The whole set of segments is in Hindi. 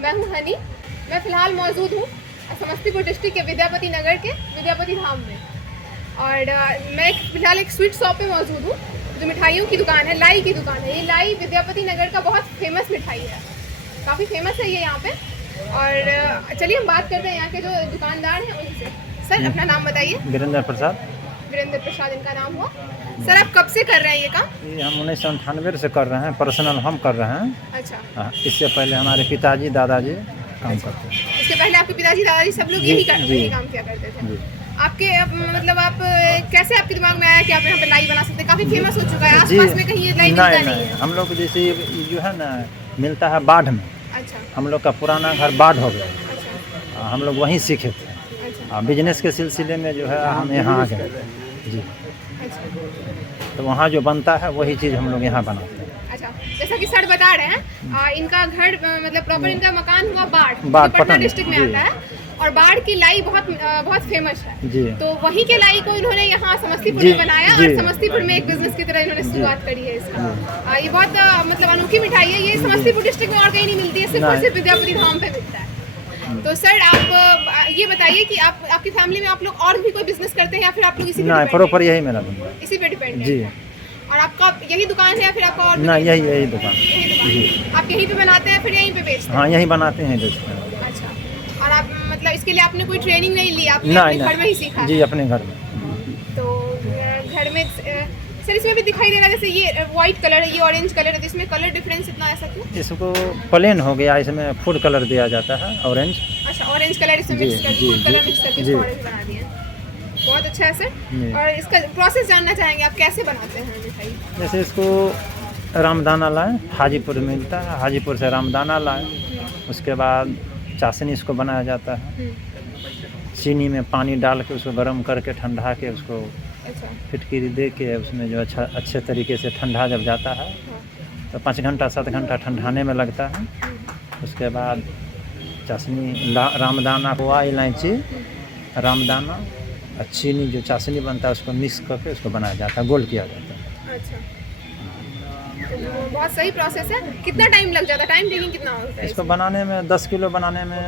मैं हूँ हनी। मैं फ़िलहाल मौजूद हूँ समस्तीपुर डिस्ट्रिक्ट के विद्यापति नगर के विद्यापति धाम में, और मैं फ़िलहाल एक स्वीट शॉप पे मौजूद हूँ जो मिठाइयों की दुकान है, लाई की दुकान है। ये लाई विद्यापति नगर का बहुत फेमस मिठाई है, काफ़ी फेमस है ये यहाँ पे। और चलिए हम बात करते हैं यहाँ के जो दुकानदार हैं उनसे। सर अपना नाम बताइए। वीरेंद्र प्रसाद। वीरेंद्र प्रसाद इनका नाम हुआ। सर आप कब से कर रहे हैं ये काम? ये हम 1998 से कर रहे हैं, पर्सनल हम कर रहे हैं। अच्छा। इससे पहले हमारे पिताजी दादाजी काम करते हैं। इससे पहले आपके पिताजी दादाजी सब लोग यही काम किया करते थे। आपके मतलब आप कैसे आपके दिमाग में आया कि आप यहाँ पे लाई बना सकते हैं? काफ़ी फेमस हो चुका है, आसपास में कहीं ये लाई मिलता नहीं है। हम लोग जैसे जो है ना मिलता है बाढ़ में। अच्छा। हम लोग का पुराना घर बाढ़ हो गया। अच्छा। हम लोग वहीं सीखे थे। अच्छा। बिजनेस के सिलसिले में जो है हम यहाँ आ गए जी। अच्छा। तो वहाँ जो बनता है वही चीज़ हम लोग यहाँ बनाते हैं। अच्छा, जैसा कि सर बता रहे हैं इनका घर मतलब प्रॉपर इनका मकान हुआ बाढ़ पटना डिस्ट्रिक्ट में आता है, और बाढ़ की लाई बहुत फेमस है जी। तो वहीं के लाई को इन्होंने यहाँ समस्तीपुर में बनाया और समस्तीपुर में एक बिजनेस की तरह इन्होंने शुरुआत करी है इसका। ये बहुत मतलब अनोखी मिठाई है। ये समस्तीपुर डिस्ट्रिक्ट में और कहीं नहीं मिलती है, सिर्फ और सिर्फ विद्यापति धाम पे मिलता है। तो सर आप ये बताइए कि आपकी फैमिली में आप लोग और भी कोई बिजनेस करते हैं या फिर आप लोग इसी पे प्रॉपर यही मेरा धंधा, इसी पे डिपेंड जी। और आपका यही दुकान है या फिर आपका और ना यही दुकान जी। आप यहीं पे बनाते हैं फिर यहीं पे बेचते हैं? हाँ यहीं बनाते हैं बेचते हैं। अच्छा। और आप मतलब इसके लिए आपने कोई ट्रेनिंग नहीं ली, आपने अपने घर में ही सीखा? जी अपने घर में। तो घर में सर इसमें भी दिखाई दे रहा है जैसे ये व्हाइट कलर है, ये ऑरेंज कलर है, जिसमें कलर डिफरेंस इतना ऐसा क्यों? इसको प्लेन हो गया, इसमें फूड कलर दिया जाता है ऑरेंज। अच्छा, ऑरेंज कलर इसमें मिक्स करके फूड कलर मिक्स करके इसको ऑरेंज बना दिया। बहुत अच्छा है सर। और इसका प्रोसेस जानना चाहेंगे आप कैसे बनाते हैं मिठाई? जैसे इसको रामदाना लाएं, हाजीपुर में मिलता है, हाजीपुर से रामदाना लाएं, उसके बाद चाशनी इसको बनाया जाता है। चीनी में पानी डाल के उसको गर्म करके ठंडा के उसको फिटकिरी दे के उसमें जो अच्छे तरीके से ठंडा जब जाता है तो 5 घंटा 7 घंटा ठंडाने में लगता है। उसके बाद चाशनी रामदाना, खोआ, इलायची, रामदाना और चीनी जो चाशनी बनता है उसको मिक्स करके उसको बनाया जाता है, गोल किया जाता है। अच्छा, तो बहुत सही प्रोसेस है। कितना टाइम लग जाता है? टाइम टेकिंग कितना होता है इसको बनाने में? 10 किलो बनाने में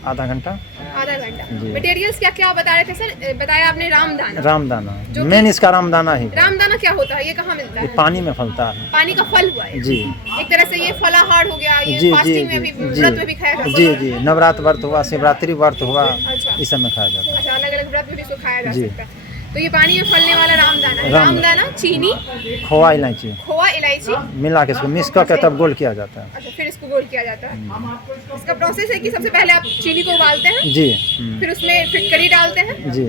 आधा घंटा। आधा घंटा। मटेरियल्स क्या क्या बता रहे थे सर? बताया आपने रामदाना मेन इसका रामदाना ही। रामदाना क्या होता है? ये कहाँ मिलता है? ये पानी में फलता है। पानी का फल हुआ है जी। एक तरह से ये फलाहार हो गया, ये फास्टिंग में भी, व्रत में भी खाया जाता है। जी। नवरात्र व्रत हुआ, शिवरात्रि व्रत हुआ, इस सब में खाया जाता है। अच्छा, अलग अलग व्रत में भी इसको खाया जा सकता है। तो ये पानी में फलने वाला रामदाना, चीनी, खोआ, इलायची मिला के इसको मिक्स करके तब गोल किया जाता है। अच्छा, फिर इसको गोल किया जाता है। इसका प्रोसेस है कि सबसे पहले आप चीनी को उबालते हैं जी, फिर उसमें फिटकरी डालते हैं जी,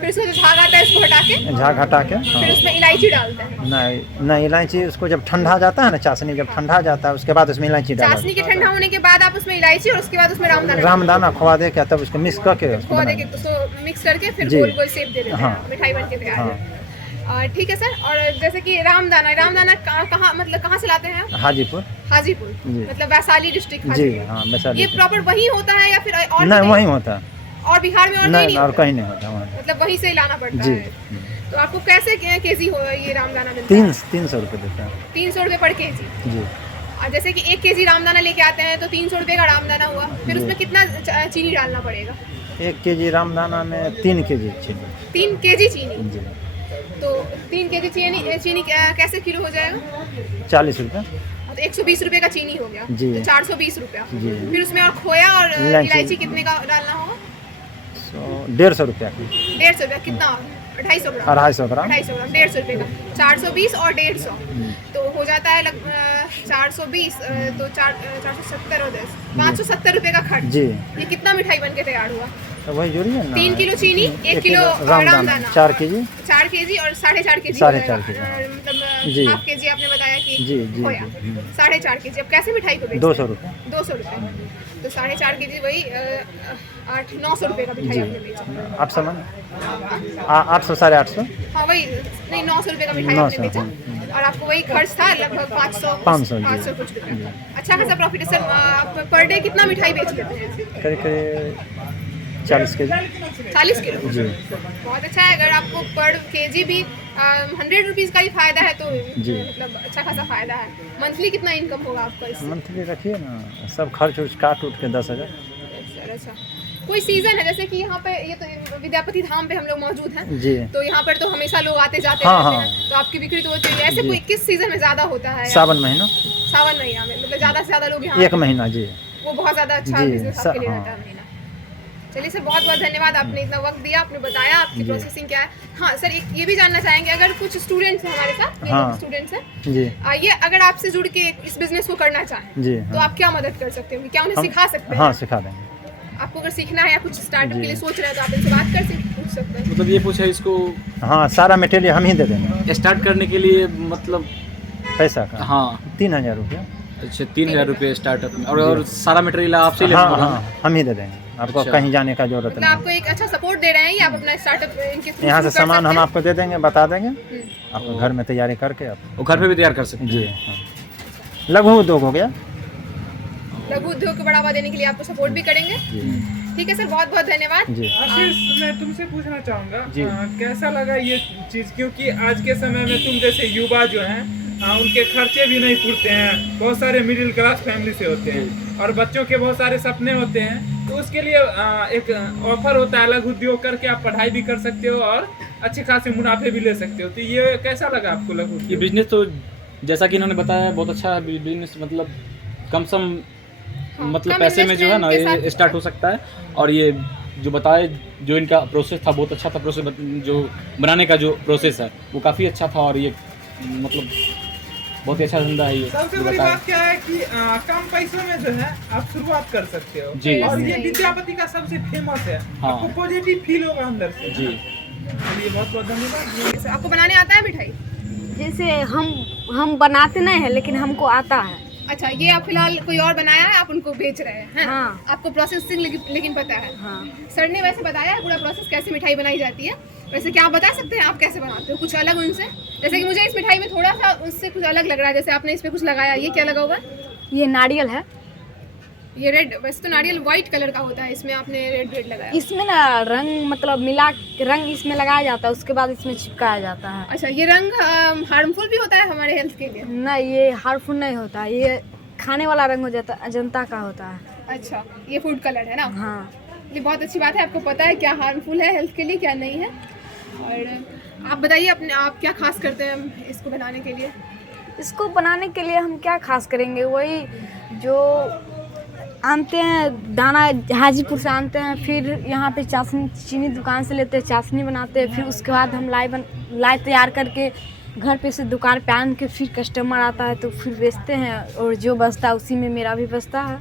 फिर उसका जो झाग आता है उसको हटा के फिर उसमें इलायची डालते हैं। नहीं इलायची उसको जब ठंडा जाता है ना, चाशनी जब ठंडा जाता है उसके बाद उसमें इलायची डालते हैं। चाशनी के ठंडा होने के बाद आप उसमें इलायची और उसके बाद उसमें रामदाना खोआ दे के तब उसको मिक्स करके उसको मिक्स करके फिर गोल गोल शेप दे देते हैं, मिठाई बन के तैयार है। ठीक है सर। और जैसे कि रामदाना कहाँ मतलब कहाँ से लाते हैं? हाजीपुर मतलब वैशाली डिस्ट्रिक्ट। जी हाँ, वैशाली। ये प्रॉपर वहीं होता है या फिर और नहीं वहीं होता है? और बिहार में और नहीं और कहीं नहीं होता, मतलब वहीं से ही लाना पड़ता है। तो आपको कैसे केजी हो ये रामदाना मिलता है? 300 रुपये देता है। 300 रुपये पर केजी जी। और जैसे कि 1 केजी रामदाना लेके आते हैं तो 300 रुपये का रामदाना हुआ, फिर उसमें कितना चीनी डालना पड़ेगा? 1 केजी रामदाना में 3 केजी चीनी। 3 केजी चीनी जी। तो 3 केजी चीनी कैसे किलो हो जाएगा? 40 रुपये। तो 120 रुपये का चीनी हो गया जी। तो 420 रुपया। जी। फिर उसमें और खोया और इलायची कितने का डालना होगा? 150 रुपया की। 150 रुपया कितना? 250 ग्राम। 250 ग्राम। 150 रुपये का 420 और 150 तो हो जाता है 420 तो 470 और 10 570 रुपये का खर्च। जी। ये कितना मिठाई बन के तैयार हुआ? तो वही जोड़ी है ना। 3 किलो चीनी, 1 किलो रामदाना, 4 केजी और 4.5 केजी मतलब हाफ केजी आपने बताया कि जी 4.5 केजी। अब कैसे मिठाई को बेचते? 200 रुपये। 200 रुपये तो 4.5 केजी वही 900 रुपये का मिठाई आपने बेचा। 800 मन 800 850। हाँ वही नहीं 900 रुपये का मिठाई आपने बेचा और आपको वही खर्च था लगभग 500 कुछ रुपये। अच्छा खासा प्रॉफिट है सर। आप पर डे कितना मिठाई बेच लेते हैं? करीब 40 केजी। 40 किलो जी। बहुत अच्छा है। अगर आपको पर केजी भी 100 रुपीज़ का ही फ़ायदा है, तो जी। मतलब अच्छा खासा फ़ायदा है। मंथली कितना इनकम होगा आपका इससे? मंथली रखिए ना, सब खर्च उर्च काट उठ के 10,000। सर अच्छा, कोई सीज़न है जैसे कि यहाँ पे ये तो विद्यापति धाम पे हम लोग मौजूद हैं, जी। तो यहाँ पर तो हमेशा लोग आते जाते हाँ, रहते हाँ। हैं, तो आपकी बिक्री तो होती है। ऐसे जी। कोई किस सीज़न में ज़्यादा होता है? सावन महीना, सावन महीना में मतलब ज़्यादा से ज़्यादा लोग यहाँ 1 महीना जी। वो बहुत ज़्यादा अच्छा जी, बिजनेस आपके लिए हाँ। रहता है महीना। चलिए सर, बहुत बहुत धन्यवाद, आपने इतना वक्त दिया, आपने बताया आपकी जी। प्रोसेसिंग क्या है। हाँ सर, एक ये भी जानना चाहेंगे, अगर कुछ स्टूडेंट्स हैं हमारे साथ, ये हाँ। स्टूडेंट्स हैं, जी। ये अगर आपसे जुड़ के इस बिजनेस को करना चाहें जी। तो हाँ। आप क्या मदद कर सकते हो? क्या उन्हें हम- सिखा सकते हैं? हाँ, सिखा देंगे। आपको अगर सीखना है या कुछ स्टार्टअप जी। के लिए सोच रहे हैं तो आप इनसे बात कर पूछ सकते हैं। मतलब ये पूछा इसको हाँ, सारा मटेरियल हम ही दे देंगे। स्टार्ट करने के लिए मतलब पैसा का हाँ 3,000 रुपया। अच्छा 3,000 रुपये स्टार्टअप में और सारा मटेरियल आपसे ही हाँ लेना हाँ, हम ही दे देंगे, आपको अच्छा। कहीं जाने का जरूरत मतलब नहीं। आपको एक अच्छा सपोर्ट दे रहे हैं, या आप अपना स्टार्टअप इनके थ्रू यहाँ से शुरू कर सामान हम सकते हैं? आपको दे देंगे, बता देंगे, हम्म। आपको घर में तैयारी करके आप। वो घर पे भी तैयार कर सकते जी। हैं। हाँ। लघु उद्योग हो गया। लघु उद्योग को बढ़ावा देने के लिए आपको सपोर्ट भी करेंगे। जी। ठीक है सर, बहुत बहुत धन्यवाद। जी। आशीष, मैं तुमसे पूछना चाहूँगा जी। कैसा लगा ये चीज़, क्योंकि आज के समय में तुम जैसे युवा जो हैं उनके खर्चे भी नहीं पूरते हैं, बहुत सारे मिडिल क्लास फैमिली से होते हैं और बच्चों के बहुत सारे सपने होते हैं, तो उसके लिए एक ऑफर होता है अलग उद्योग करके आप पढ़ाई भी कर सकते हो और अच्छे खासे मुनाफे भी ले सकते हो, तो ये कैसा लगा आपको लघु ये उद्योग? बिजनेस तो जैसा कि इन्होंने बताया बहुत अच्छा है बिजनेस, मतलब कम सम हाँ, मतलब कम पैसे में जो है ना investment के ये साथ- स्टार्ट हो सकता है। और ये जो बताए जो इनका प्रोसेस था बहुत अच्छा था, प्रोसेस जो बनाने का जो प्रोसेस है वो काफ़ी अच्छा था और ये मतलब बहुत ही अच्छा धंधा है ये सबसे जो बड़ी बताया। बात क्या है कि कम पैसों में जो है आप शुरुआत कर सकते हो जी। और ये सही। विद्यापति का सबसे फेमस है, हाँ। आपको पॉजिटिव फील होगा अंदर से। जी। चलिए, बहुत बहुत धन्यवाद। सर, आपको बनाने आता है मिठाई? जैसे हम बनाते नहीं हैं लेकिन हमको आता है। अच्छा, ये आप फिलहाल कोई और बनाया है, आप उनको बेच रहे हैं, है ना? हाँ। आपको प्रोसेसिंग लेकिन पता है। हाँ। सर ने वैसे बताया है पूरा प्रोसेस कैसे मिठाई बनाई जाती है। वैसे क्या आप बता सकते हैं आप कैसे बनाते हो कुछ अलग उनसे? जैसे कि मुझे इस मिठाई में थोड़ा सा उससे कुछ अलग लग रहा है, जैसे आपने इसमें कुछ लगाया, ये क्या लगा हुआ है? ये नारियल है, ये रेड, वैसे तो नारियल व्हाइट कलर का होता है, इसमें आपने रेड रेड लगाया। इसमें ना रंग मतलब मिला रंग इसमें लगाया जाता है, उसके बाद इसमें चिपकाया जाता है। अच्छा, ये रंग हार्मफुल भी होता है हमारे हेल्थ के लिए? नहीं, ये हार्मफुल नहीं होता, ये खाने वाला रंग हो जाता है, अजंता का होता है। अच्छा, ये फूड कलर है ना? हाँ। ये बहुत अच्छी बात है, आपको पता है क्या हार्मफुल है हेल्थ के लिए, क्या नहीं है। और आप बताइए अपने आप क्या खास करते हैं इसको बनाने के लिए? इसको बनाने के लिए हम क्या खास करेंगे, वही जो आनते हैं दाना हाजीपुर से आनते हैं, फिर यहाँ पे चाशनी चीनी दुकान से लेते हैं, चाशनी बनाते हैं, फिर उसके बाद हम लाई तैयार करके घर पे से दुकान पे आन के फिर कस्टमर आता है तो फिर बेचते हैं, और जो बचता है उसी में मेरा भी बचता है।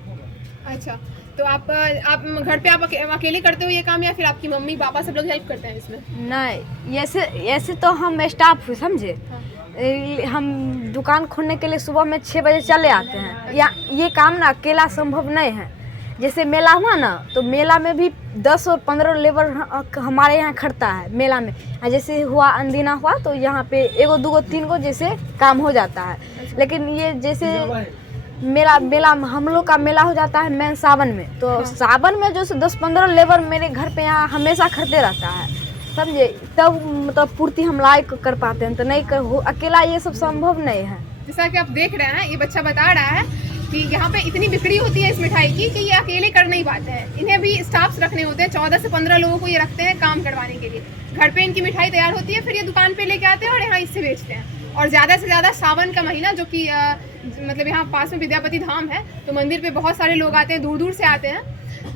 अच्छा, तो आप घर पे आप अकेले करते हो ये काम, या फिर आपकी मम्मी पापा सब लोग हेल्प करते हैं इसमें? नहीं, ऐसे तो हम स्टाफ हुए समझे। हाँ। हम दुकान खोलने के लिए सुबह में 6 बजे चले आते हैं। या ये काम ना अकेला संभव नहीं है। जैसे मेला हुआ ना तो मेला में भी 10 और 15 लेबर हमारे यहाँ खड़ता है मेला में। जैसे हुआ अंदीना हुआ तो यहाँ पे 1 2 3 गो जैसे काम हो जाता है। लेकिन ये जैसे मेला हम लोग का मेला हो जाता है मेन सावन में, तो सावन में जो 10-15 लेबर मेरे घर पे यहाँ हमेशा खड़ते रहता है समझे, तब मतलब पूर्ति हम लायक कर पाते हैं, तो नहीं अकेला ये सब संभव नहीं है। जैसा कि आप देख रहे हैं, ये बच्चा बता रहा है कि यहाँ पे इतनी बिक्री होती है इस मिठाई की कि ये अकेले कर नहीं पाते हैं, इन्हें भी स्टाफ्स रखने होते हैं। 14 से 15 लोगों को ये रखते हैं काम करवाने के लिए। घर पे इनकी मिठाई तैयार होती है, फिर ये दुकान पे लेके आते हैं और यहाँ इससे बेचते हैं। और ज़्यादा से ज़्यादा सावन का महीना, जो कि मतलब यहाँ पास में विद्यापति धाम है, तो मंदिर पे बहुत सारे लोग आते हैं, दूर दूर से आते हैं,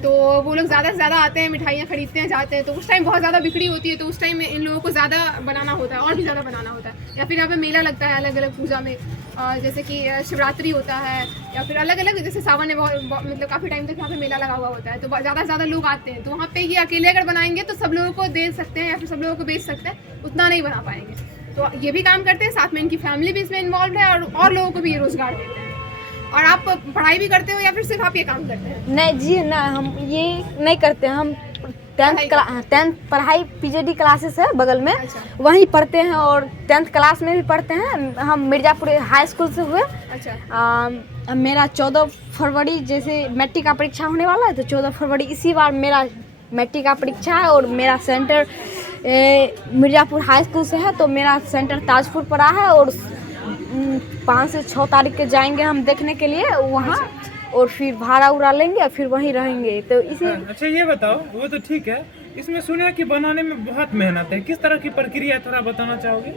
तो वो लोग ज़्यादा से ज़्यादा आते हैं, मिठाइयाँ खरीदते हैं, जाते हैं, तो उस टाइम बहुत ज़्यादा बिक्री होती है। तो उस टाइम इन लोगों को ज़्यादा बनाना होता है, और भी ज़्यादा बनाना होता है। या फिर यहाँ पे मेला लगता है अलग अलग पूजा में, जैसे कि शिवरात्रि होता है, या फिर अलग अलग, जैसे सावन में मतलब काफ़ी टाइम तक यहाँ पे मेला लगा हुआ होता है, तो ज़्यादा से ज़्यादा लोग आते हैं। तो वहाँ पे ये अकेले अगर बनाएंगे तो सब लोगों को दे सकते हैं या फिर सब लोगों को बेच सकते हैं, उतना नहीं बना पाएंगे। तो ये भी काम करते हैं, साथ में इनकी फैमिली भी इसमें इन्वॉल्व है, और लोगों को भी ये रोज़गार देते हैं। और आप पढ़ाई भी करते हो या फिर सिर्फ आप ये काम करते हैं? नहीं जी ना, हम ये नहीं करते हैं। हम 10th पढ़ाई PGD क्लासेस है बगल में, अच्छा। वहीं पढ़ते हैं, और 10th क्लास में भी पढ़ते हैं। हम मिर्ज़ापुर हाई स्कूल से हुए। अच्छा। मेरा 14 फरवरी जैसे मैट्रिक का परीक्षा होने वाला है, तो 14 फरवरी इसी बार मेरा मैट्रिक का परीक्षा है, और मेरा सेंटर मिर्ज़ापुर हाई स्कूल से है, तो मेरा सेंटर ताजपुर पड़ा है और 5 से 6 तारीख के जाएंगे हम देखने के लिए वहाँ, और फिर भाड़ा उड़ा लेंगे और फिर वहीं रहेंगे। तो इसी अच्छा ये बताओ, वो तो ठीक है, इसमें सुना कि बनाने में बहुत मेहनत है, किस तरह की प्रक्रिया है थोड़ा बताना चाहोगे?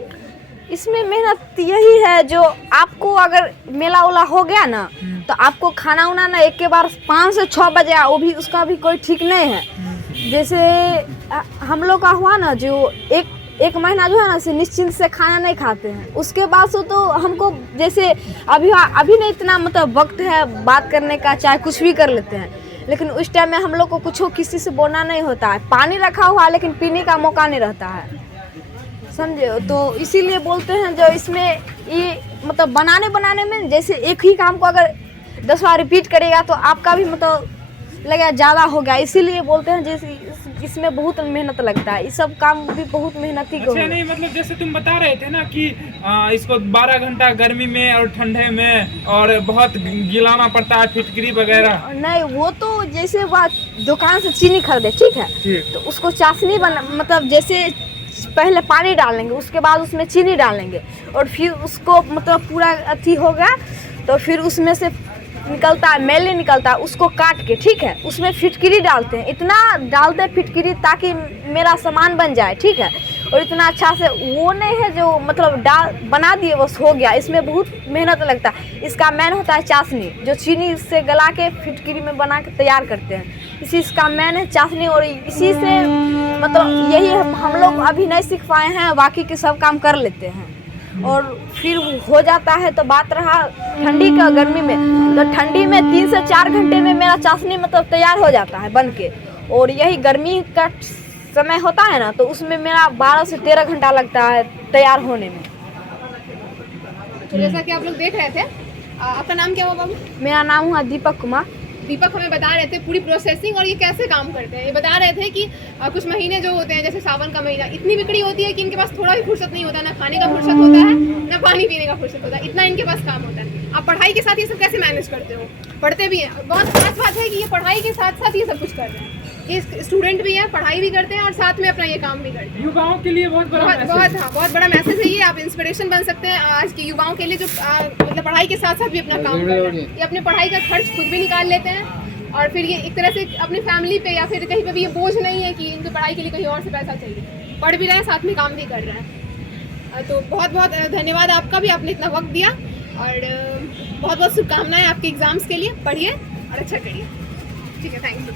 इसमें मेहनत यही है, जो आपको अगर मेला उला हो गया ना तो आपको खाना उना ना एक के बार 5 से 6 बजे, वो भी उसका भी कोई ठीक नहीं है। जैसे हम लोग का हुआ ना, जो एक महीना जो है ना से निश्चिंत से खाना नहीं खाते हैं, उसके बाद से तो हमको जैसे अभी नहीं इतना मतलब वक्त है बात करने का, चाहे कुछ भी कर लेते हैं, लेकिन उस टाइम में हम लोग को कुछ किसी से बोलना नहीं होता है। पानी रखा हुआ है लेकिन पीने का मौका नहीं रहता है, समझे। तो इसीलिए बोलते हैं जो इसमें ये मतलब बनाने में जैसे एक ही काम को अगर 10 बार रिपीट करेगा तो आपका भी मतलब लगेगा ज़्यादा हो गया, इसीलिए बोलते हैं जैसे इसमें बहुत मेहनत लगता है। ये सब काम भी बहुत मेहनती को अच्छा नहीं, मतलब जैसे तुम बता रहे थे ना कि इसको 12 घंटा गर्मी में और ठंडे में और बहुत गिलाना पड़ता है, फिटकरी वगैरह। नहीं, वो तो जैसे वह दुकान से चीनी खरीदे, ठीक है, तो उसको चाशनी मतलब जैसे पहले पानी डालेंगे, उसके बाद उसमें चीनी डालेंगे और फिर उसको मतलब पूरा अथी हो गया तो फिर उसमें से निकलता है, मैले निकलता है, उसको काट के, ठीक है, उसमें फिटकरी डालते हैं, इतना डालते हैं फिटकरी ताकि मेरा सामान बन जाए, ठीक है। और इतना अच्छा से वो नहीं है जो मतलब बना दिए बस हो गया, इसमें बहुत मेहनत लगता है। इसका मेन होता है चाशनी, जो चीनी से गला के फिटकरी में बना के तैयार करते हैं, इसी इसका मेन है चाशनी। और इसी से मतलब यही हम लोग अभी नहीं सीख पाए हैं, बाकी के सब काम कर लेते हैं और फिर हो जाता है। तो बात रहा ठंडी का गर्मी में, तो ठंडी में 3 से 4 घंटे में मेरा चाशनी मतलब तैयार हो जाता है बन के, और यही गर्मी का समय होता है ना तो उसमें मेरा 12 से 13 घंटा लगता है तैयार होने में। तो जैसा कि आप लोग देख रहे थे, आपका नाम क्या हुआ बाबू? मेरा नाम हुआ दीपक कुमार। दीपक हमें बता रहे थे पूरी प्रोसेसिंग और ये कैसे काम करते हैं। ये बता रहे थे कि कुछ महीने जो होते हैं जैसे सावन का महीना, इतनी बिक्री होती है कि इनके पास थोड़ा भी फुर्सत नहीं होता, ना खाने का फुर्सत होता है ना पानी पीने का फुर्सत होता है, इतना इनके पास काम होता है। आप पढ़ाई के साथ ये सब कैसे मैनेज करते हो? पढ़ते भी हैं, बहुत खास बात है कि ये पढ़ाई के साथ साथ ये सब कुछ कर रहे हैं, ये स्टूडेंट भी हैं, पढ़ाई भी करते हैं और साथ में अपना ये काम भी करते हैं। युवाओं के लिए बहुत बड़ा मैसेज है ये। आप इंस्पिरेशन बन सकते हैं आज के युवाओं के लिए जो मतलब पढ़ाई के साथ साथ भी अपना काम कर रहे हैं। ये अपने पढ़ाई का खर्च खुद भी निकाल लेते हैं और फिर ये एक तरह से अपनी फैमिली पे या फिर कहीं पे भी ये बोझ नहीं है कि इनको पढ़ाई के लिए कहीं और से पैसा चाहिए, पढ़ भी रहे हैं साथ में काम भी कर रहे हैं। तो बहुत बहुत धन्यवाद आपका भी, आपने इतना वक्त दिया और बहुत बहुत शुभकामनाएं आपके एग्जाम्स के लिए। पढ़िए और अच्छा करिए। ठीक है, थैंक यू।